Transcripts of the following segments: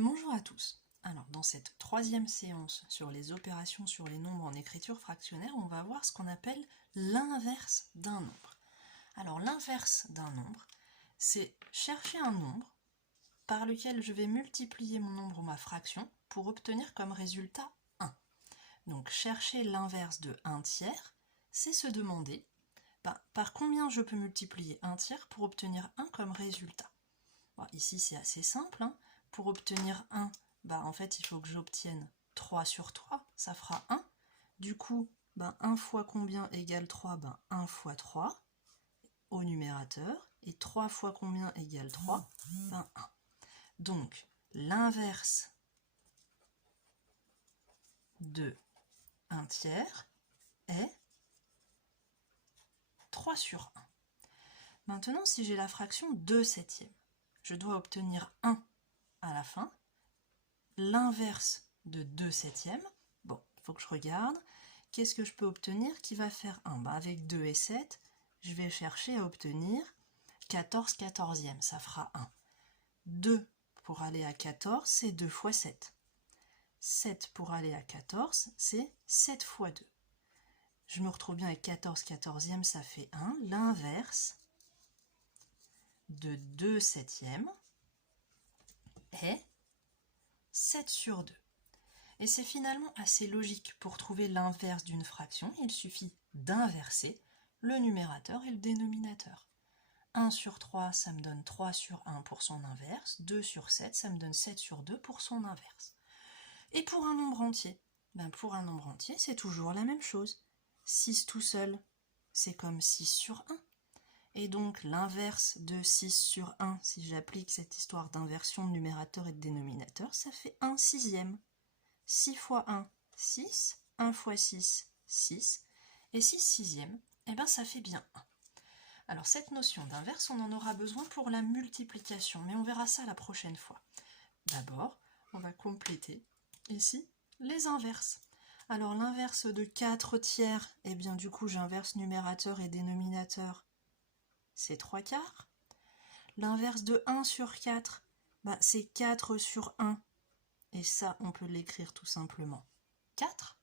Bonjour à tous. Alors dans cette troisième séance sur les opérations sur les nombres en écriture fractionnaire, on va voir ce qu'on appelle l'inverse d'un nombre. Alors l'inverse d'un nombre, c'est chercher un nombre par lequel je vais multiplier mon nombre ou ma fraction pour obtenir comme résultat 1. Donc chercher l'inverse de 1 tiers, c'est se demander par combien je peux multiplier 1 tiers pour obtenir 1 comme résultat. Bon, ici c'est assez simple, hein. Pour obtenir 1, en fait il faut que j'obtienne 3 sur 3, ça fera 1. Du coup, 1 fois combien égale 3 1 fois 3 au numérateur. Et 3 fois combien égale 3 1. Donc, l'inverse de 1 tiers est 3 sur 1. Maintenant, si j'ai la fraction 2 septièmes, je dois obtenir 1 à la fin. L'inverse de 2 septièmes, bon, il faut que je regarde, qu'est-ce que je peux obtenir qui va faire 1 ? Avec 2 et 7, je vais chercher à obtenir 14 quatorzièmes, ça fera 1. 2 pour aller à 14, c'est 2 fois 7. 7 pour aller à 14, c'est 7 fois 2. Je me retrouve bien avec 14 quatorzièmes, ça fait 1. L'inverse de 2 septièmes est 7 sur 2. Et c'est finalement assez logique. Pour trouver l'inverse d'une fraction, il suffit d'inverser le numérateur et le dénominateur. 1 sur 3, ça me donne 3 sur 1 pour son inverse. 2 sur 7, ça me donne 7 sur 2 pour son inverse. Et pour un nombre entier, pour un nombre entier, c'est toujours la même chose. 6 tout seul, c'est comme 6 sur 1. Et donc l'inverse de 6 sur 1, si j'applique cette histoire d'inversion de numérateur et de dénominateur, ça fait 1 sixième. 6 fois 1, 6, 1 fois 6, 6, et 6 sixièmes, ça fait bien 1. Alors cette notion d'inverse, on en aura besoin pour la multiplication, mais on verra ça la prochaine fois. D'abord, on va compléter ici les inverses. Alors l'inverse de 4 tiers, du coup j'inverse numérateur et dénominateur, c'est 3 quarts. L'inverse de 1 sur 4, c'est 4 sur 1, et ça on peut l'écrire tout simplement 4.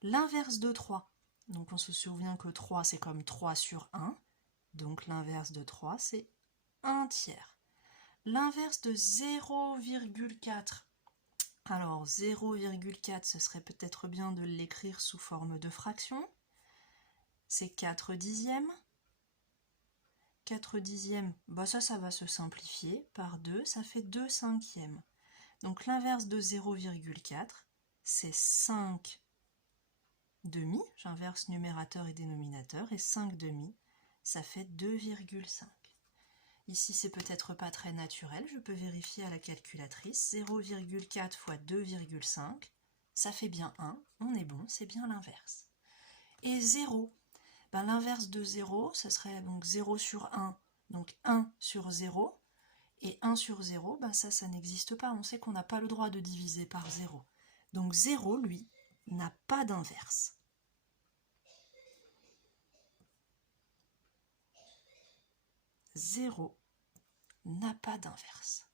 L'inverse de 3, donc on se souvient que 3 c'est comme 3 sur 1, donc l'inverse de 3 c'est 1 tiers. L'inverse de 0,4, alors 0,4 ce serait peut-être bien de l'écrire sous forme de fraction, c'est 4 dixièmes. 4 dixièmes, ça va se simplifier par 2, ça fait 2 cinquièmes. Donc l'inverse de 0,4 c'est 5 demi, j'inverse numérateur et dénominateur, et 5 demi, ça fait 2,5. Ici, c'est peut-être pas très naturel, je peux vérifier à la calculatrice. 0,4 fois 2,5, ça fait bien 1, on est bon, c'est bien l'inverse. Et 0, l'inverse de 0, ça serait donc 0 sur 1, donc 1 sur 0, et 1 sur 0, ça n'existe pas, on sait qu'on n'a pas le droit de diviser par 0. Donc 0, lui, n'a pas d'inverse. 0 n'a pas d'inverse.